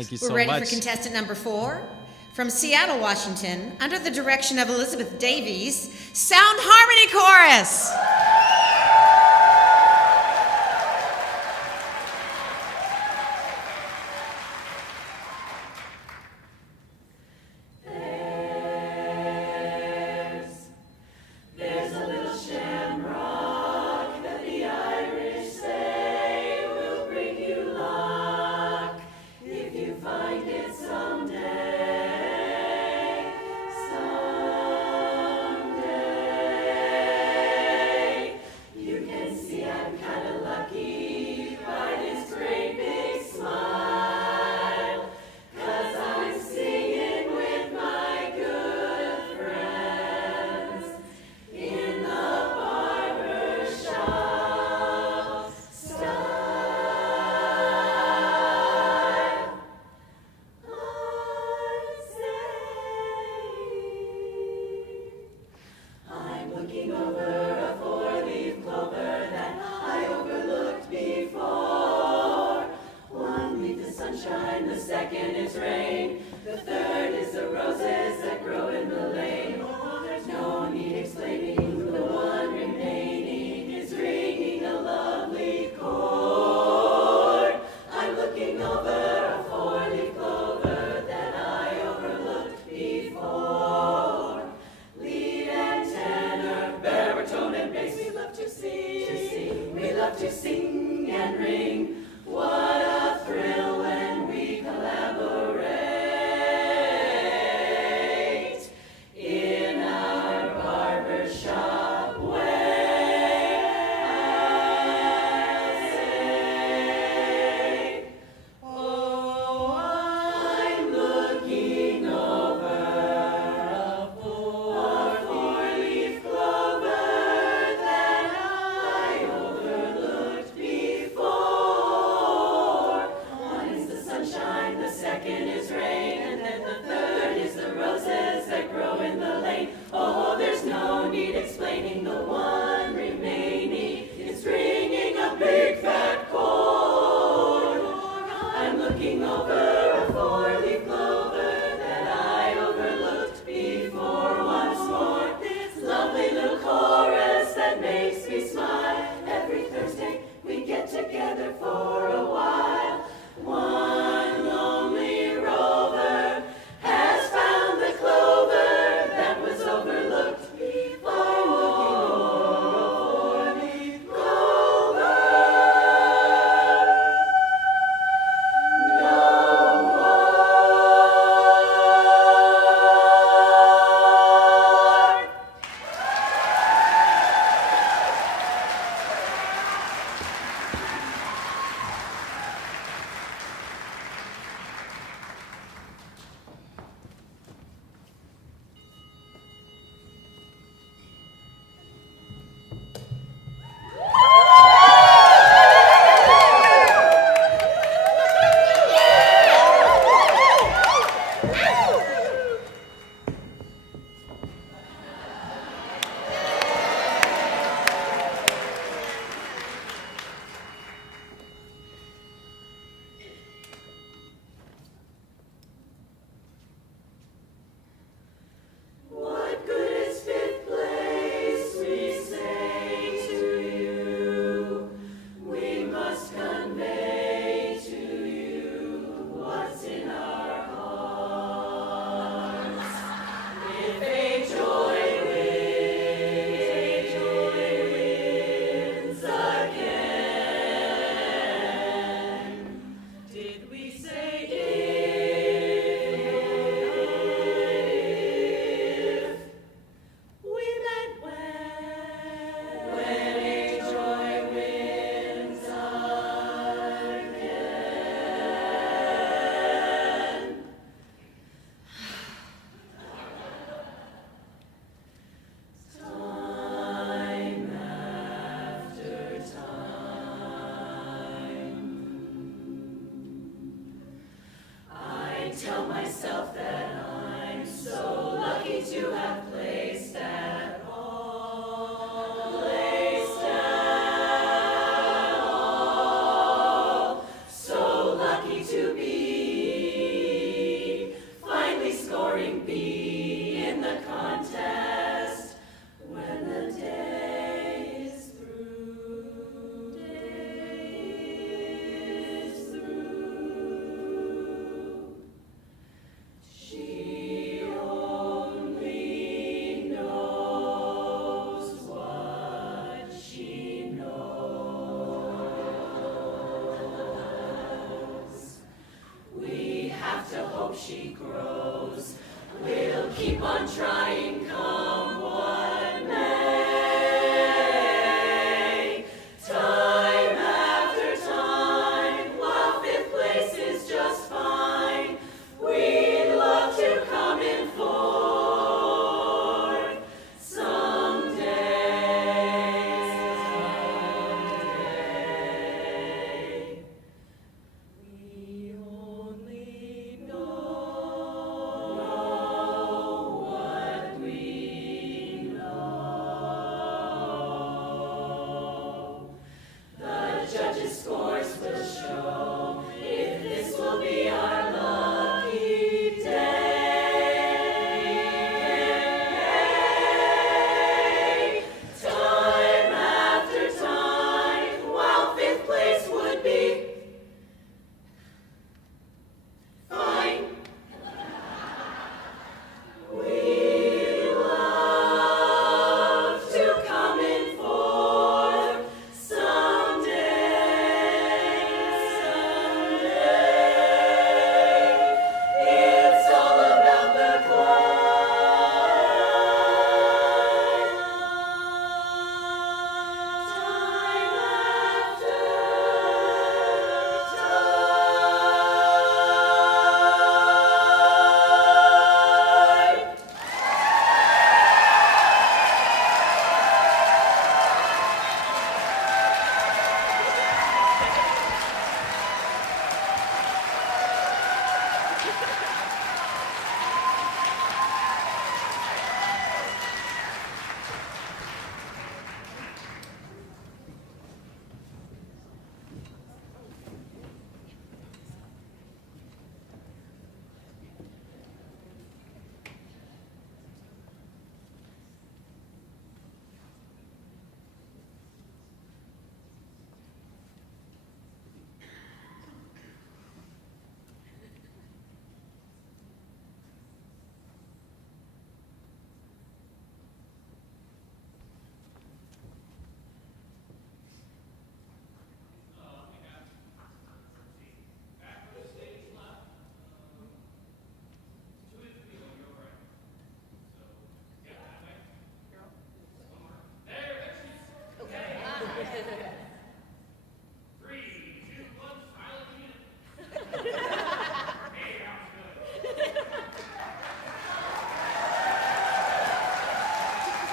Thank you We're so ready much. for contestant number 4. From Seattle, Washington, under the direction of Elizabeth Davies, Sound Harmony Chorus. There's a little shamrock that the Irish say will bring you luck if you find it someday. Someday. You can see I'm kinda lucky by this great big smile, 'cause I'm singing with my good friends in the barber shop style. I say, I'm looking over a four-leaf clover that I overlooked before. One leaf is sunshine, the second is rain, the third is the roses that grow in the lane. Oh, there's no need explaining, the one remaining is ringing a lovely chord. I'm looking over a four-leaf clover that I overlooked before. Lead and tenor, baritone and bass, we love to sing, we love to sing and ring. What a thrill when we collaborate in our barbershop way. I say, oh, I'm looking over a four-leaf clover that I overlooked before. One is the sunshine, the second is rain, and then the third is the roses that grow in the lane. Oh, there's no need explaining, the one remaining is ringing a big fat chord. I'm looking over a four-leaf clover that I overlooked before. Once more, this lovely little chorus that makes me smile. Every Thursday we get together for a while. One lonely rover has found the clover that was overlooked before. I'm looking over a four-leaf clover. No more. What good is fifth place, we say to you? We must convey to you what's in our hearts. If a joy wins again. Did we say if? We meant when a joy wins again. Time after time, I tell myself that I'm so lucky to have placed at all. Placed at all. So lucky to be have to hope she grows. We'll keep on trying, come what may. Time after time, while fifth place is just fine, we'd love to come in fourth someday. We only know what we know. The judges' scores will show if this will be our lucky day. Time after time, while fifth place would be fine, we love to come in fourth someday. It's all about the climb. Time after time.